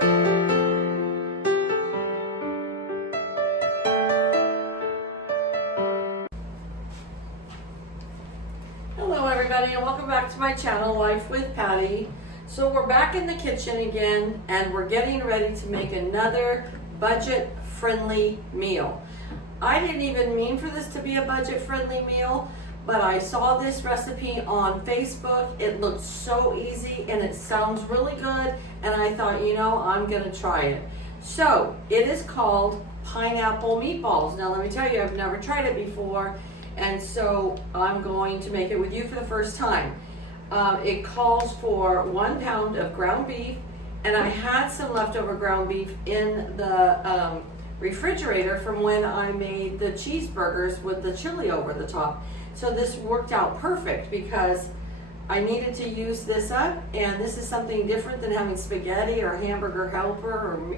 Hello everybody and welcome back to my channel, Life with Patty. So we're back in the kitchen again and we're getting ready to make another budget-friendly meal. I didn't even mean for this to be a budget-friendly meal, but I saw this recipe on Facebook. It looked so easy and it sounds really good, and I thought, you know, I'm gonna try it. So it is called pineapple meatballs. Now let me tell you, I've never tried it before, and so I'm going to make it with you for the first time. It calls for 1 pound of ground beef, and I had some leftover ground beef in the refrigerator from when I made the cheeseburgers with the chili over the top. So this worked out perfect because I needed to use this up, and this is something different than having spaghetti or hamburger helper, or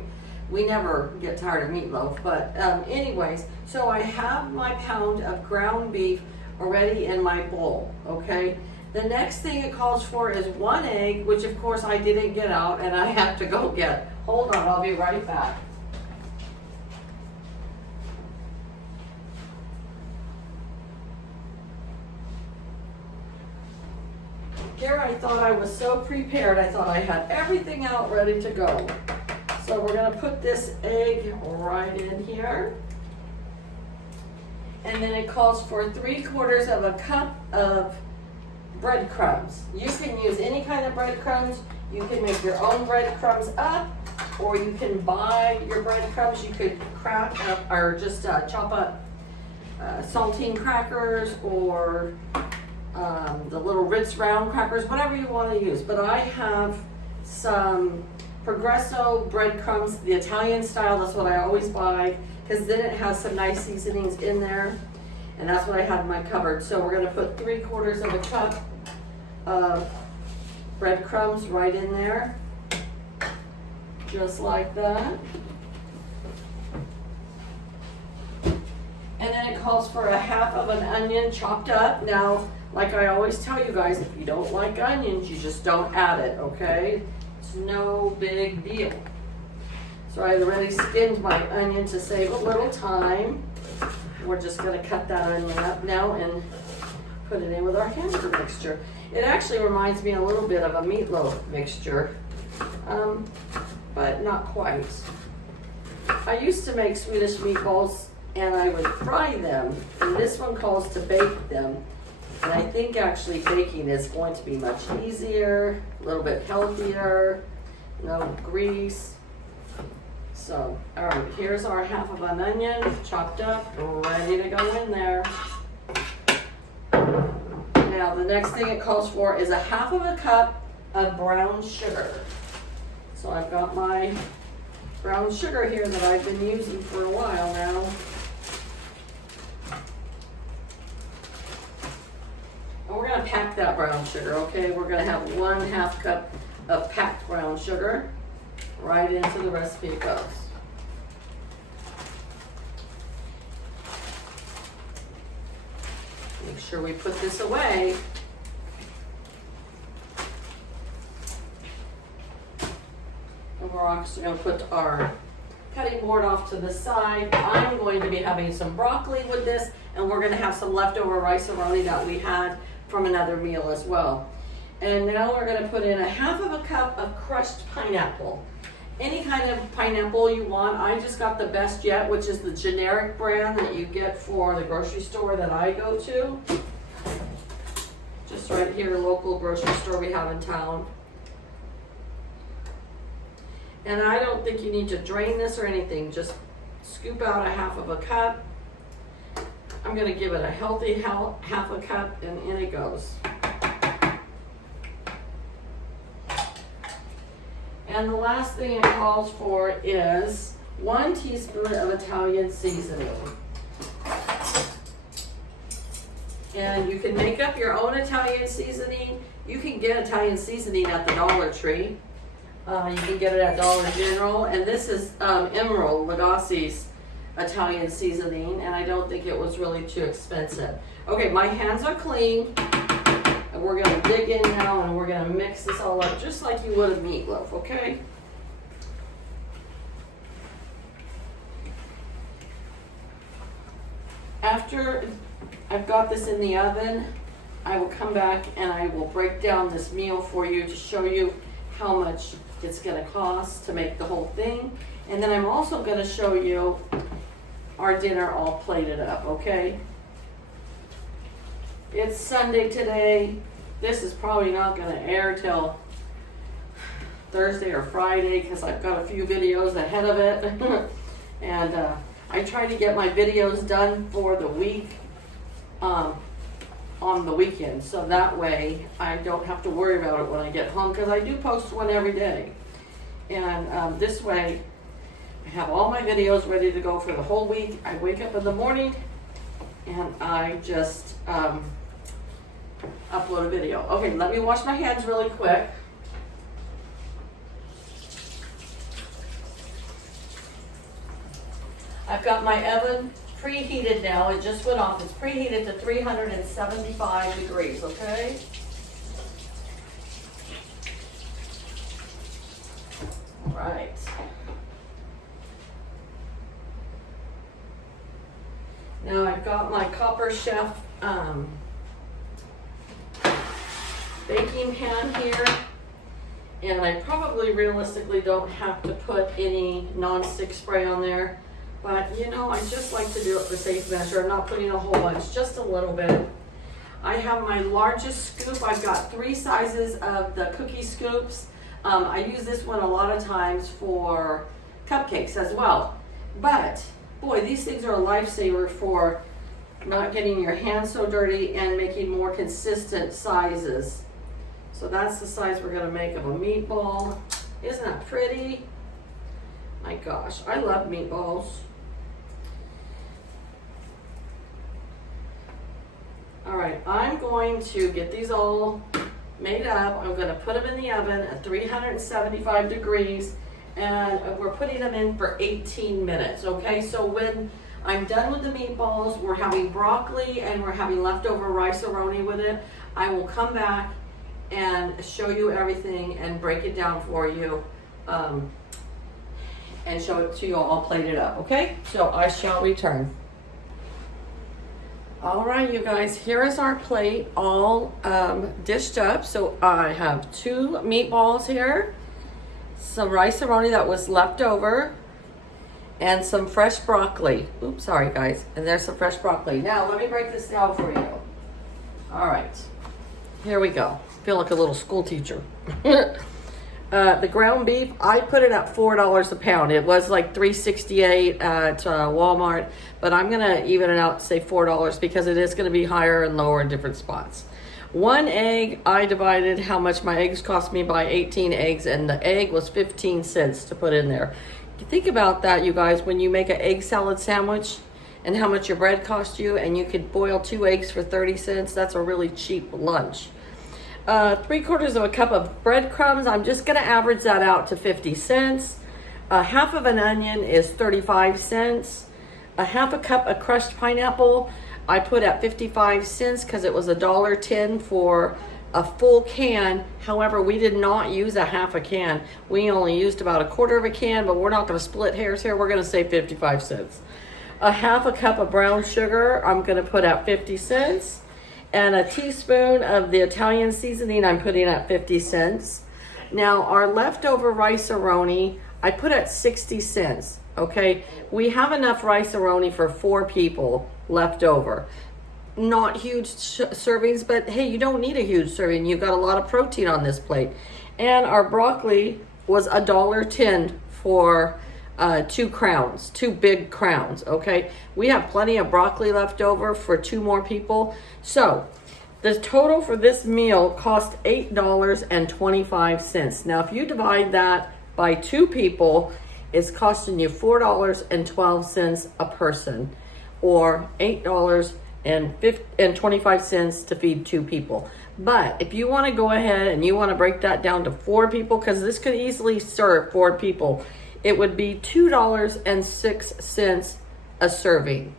we never get tired of meatloaf, but anyways, so I have my pound of ground beef already in my bowl, okay? The next thing it calls for is 1 egg, which of course I didn't get out and I have to go get. Hold on, I'll be right back. Here I thought I was so prepared, I thought I had everything out ready to go. So we're gonna put this egg right in here. And then it calls for 3/4 of a cup of breadcrumbs. You can use any kind of breadcrumbs. You can make your own breadcrumbs up, or you can buy your breadcrumbs. You could crack up or just chop up saltine crackers, or the little Ritz round crackers, whatever you want to use. But I have some Progresso breadcrumbs, the Italian style. That's what I always buy, because then it has some nice seasonings in there, and that's what I had in my cupboard. So we're going to put 3/4 of a cup of breadcrumbs right in there, just like that. And then it calls for 1/2 of an onion chopped up. Now, like I always tell you guys, if you don't like onions, you just don't add it, okay? It's no big deal. So I already skinned my onion to save a little time. We're just gonna cut that onion up now and put it in with our hamburger mixture. It actually reminds me a little bit of a meatloaf mixture, but not quite. I used to make Swedish meatballs and I would fry them, and this one calls to bake them. And I think actually baking is going to be much easier, a little bit healthier, no grease. So, all right, here's our 1/2 of an onion, chopped up, ready to go in there. Now, the next thing it calls for is 1/2 of a cup of brown sugar. So I've got my brown sugar here that I've been using for a while now. And we're gonna pack that brown sugar, okay? We're gonna have 1/2 cup of packed brown sugar. Right into the recipe it goes. Make sure we put this away. And we're actually going to put our cutting board off to the side. I'm going to be having some broccoli with this, and we're going to have some leftover rice-a-roni that we had from another meal as well. And now we're going to put in 1/2 of a cup of crushed pineapple. Any kind of pineapple you want. I just got the Best Yet, which is the generic brand that you get for the grocery store that I go to. Just right here, local grocery store we have in town. And I don't think you need to drain this or anything. Just scoop out 1/2 of a cup. I'm going to give it a healthy 1/2 a cup, and in it goes. And the last thing it calls for is 1 teaspoon of Italian seasoning. And you can make up your own Italian seasoning. You can get Italian seasoning at the Dollar Tree. You can get it at Dollar General. And this is Emerald Lagasse's Italian seasoning, and I don't think it was really too expensive. Okay, my hands are clean. And we're going to dig in now, and we're going to mix this all up just like you would a meatloaf, okay? After I've got this in the oven, I will come back and I will break down this meal for you to show you how much it's gonna cost to make the whole thing. And then I'm also gonna show you our dinner all plated up, okay? It's Sunday today. This is probably not gonna air till Thursday or Friday because I've got a few videos ahead of it. And I try to get my videos done for the week on the weekend, so that way I don't have to worry about it when I get home, because I do post one every day. And this way I have all my videos ready to go for the whole week. I wake up in the morning and I just upload a video. Okay, let me wash my hands really quick. I've got my oven preheated now. It just went off. It's preheated to 375 degrees, okay? All right. Now I've got my Copper Chef baking pan here. And I probably realistically don't have to put any non-stick spray on there. But you know, I just like to do it for safe measure. I'm not putting a whole bunch, just a little bit. I have my largest scoop. I've got 3 sizes of the cookie scoops. I use this one a lot of times for cupcakes as well. But boy, these things are a lifesaver for not getting your hands so dirty and making more consistent sizes. So that's the size we're gonna make of a meatball. Isn't that pretty? My gosh, I love meatballs. All right, I'm going to get these all made up. I'm gonna put them in the oven at 375 degrees, and we're putting them in for 18 minutes, okay? So when I'm done with the meatballs, we're having broccoli and we're having leftover rice-a-roni with it. I will come back and show you everything and break it down for you. And show it to you all plated up, okay? So I shall return. All right, you guys, here is our plate all dished up. So I have 2 meatballs here, some rice-a-roni that was left over, and some fresh broccoli. Oops, sorry guys. And there's some fresh broccoli. Now let me break this down for you. All right, here we go. Feel like a little school teacher. The ground beef, I put it at $4 a pound. It was like $3.68 at Walmart, but I'm gonna even it out to say $4 because it is gonna be higher and lower in different spots. 1 egg, I divided how much my eggs cost me by 18 eggs, and the egg was 15 cents to put in there. Think about that, you guys, when you make an egg salad sandwich and how much your bread cost you, and you could boil 2 eggs for 30 cents, that's a really cheap lunch. 3/4 of a cup of breadcrumbs. I'm just going to average that out to 50 cents. Half of an onion is 35 cents. A half a cup of crushed pineapple I put at 55 cents because it was $1.10 for a full can. However, we did not use a half a can. We only used about 1/4 of a can, but we're not going to split hairs here. We're going to say 55 cents. A half a cup of brown sugar I'm going to put at 50 cents. And a teaspoon of the Italian seasoning I'm putting at 50 cents. Now our leftover rice-a-roni I put at 60 cents, okay? We have enough rice-a-roni for 4 people left over. Not huge servings, but hey, you don't need a huge serving. You've got a lot of protein on this plate. And our broccoli was $1.10 for 2 big crowns, okay? We have plenty of broccoli left over for 2 more people. So the total for this meal cost $8.25. Now, if you divide that by 2 people, it's costing you $4.12 a person, or $8.25 to feed 2 people. But if you want to go ahead and you want to break that down to 4 people, because this could easily serve 4 people, it would be $2.06 a serving.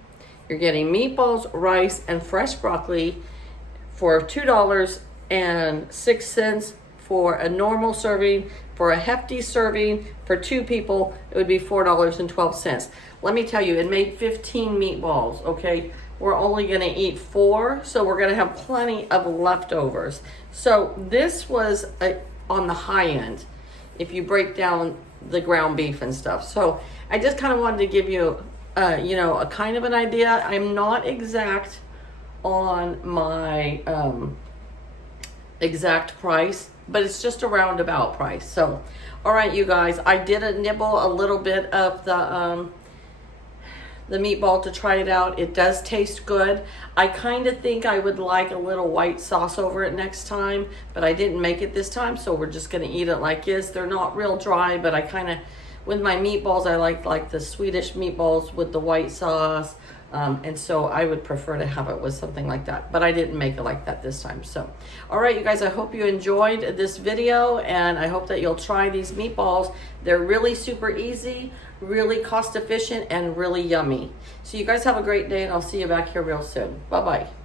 You're getting meatballs, rice, and fresh broccoli for $2.06 for a normal serving. For a hefty serving for 2 people, it would be $4.12. Let me tell you, it made 15 meatballs, okay? we're only gonna eat 4, so we're gonna have plenty of leftovers. So this was on the high end, if you break down the ground beef and stuff. So I just kind of wanted to give you, you know, a kind of an idea. I'm not exact on my exact price, but it's just a roundabout price. So, all right, you guys, I did nibble a little bit of the meatball to try it out. It does taste good. I kind of think I would like a little white sauce over it next time, but I didn't make it this time, so we're just gonna eat it like is. They're not real dry, but I kind of, with my meatballs, I like the Swedish meatballs with the white sauce. And so I would prefer to have it with something like that, but I didn't make it like that this time. So, all right, you guys, I hope you enjoyed this video, and I hope that you'll try these meatballs. They're really super easy, really cost efficient, and really yummy. So you guys have a great day, and I'll see you back here real soon. Bye-bye.